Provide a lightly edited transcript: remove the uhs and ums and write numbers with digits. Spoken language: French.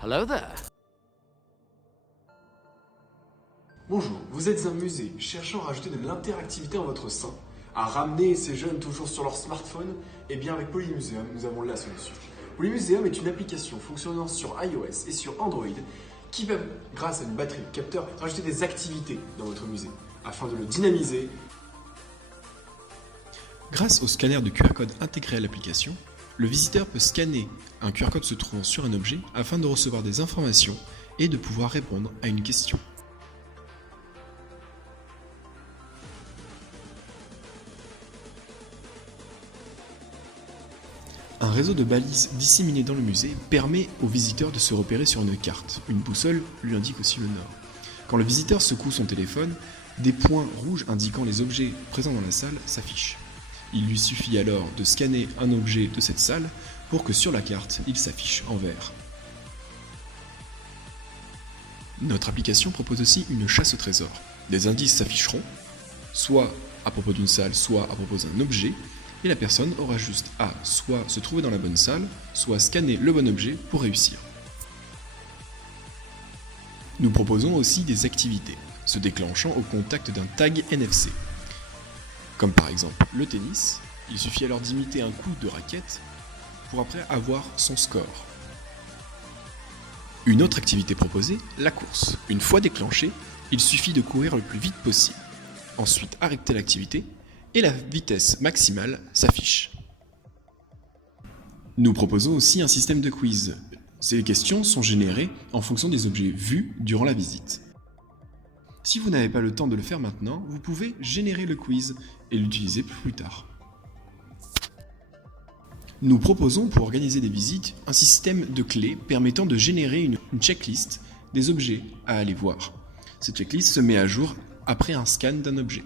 Hello there. Bonjour, vous êtes un musée cherchant à rajouter de l'interactivité en votre sein, à ramener ces jeunes toujours sur leur smartphone. Eh bien avec Polymuseum, nous avons la solution. Polymuseum est une application fonctionnant sur iOS et sur Android qui va, grâce à une batterie de capteurs, rajouter des activités dans votre musée afin de le dynamiser. Grâce au scanner de QR code intégré à l'application, le visiteur peut scanner un QR code se trouvant sur un objet afin de recevoir des informations et de pouvoir répondre à une question. Un réseau de balises disséminées dans le musée permet aux visiteurs de se repérer sur une carte. Une boussole lui indique aussi le nord. Quand le visiteur secoue son téléphone, des points rouges indiquant les objets présents dans la salle s'affichent. Il lui suffit alors de scanner un objet de cette salle pour que sur la carte, il s'affiche en vert. Notre application propose aussi une chasse au trésor. Des indices s'afficheront, soit à propos d'une salle, soit à propos d'un objet, et la personne aura juste à soit se trouver dans la bonne salle, soit scanner le bon objet pour réussir. Nous proposons aussi des activités, se déclenchant au contact d'un tag NFC. Comme par exemple le tennis, il suffit alors d'imiter un coup de raquette pour après avoir son score. Une autre activité proposée, la course. Une fois déclenchée, il suffit de courir le plus vite possible. Ensuite, arrêter l'activité et la vitesse maximale s'affiche. Nous proposons aussi un système de quiz. Ces questions sont générées en fonction des objets vus durant la visite. Si vous n'avez pas le temps de le faire maintenant, vous pouvez générer le quiz et l'utiliser plus tard. Nous proposons pour organiser des visites un système de clés permettant de générer une checklist des objets à aller voir. Cette checklist se met à jour après un scan d'un objet.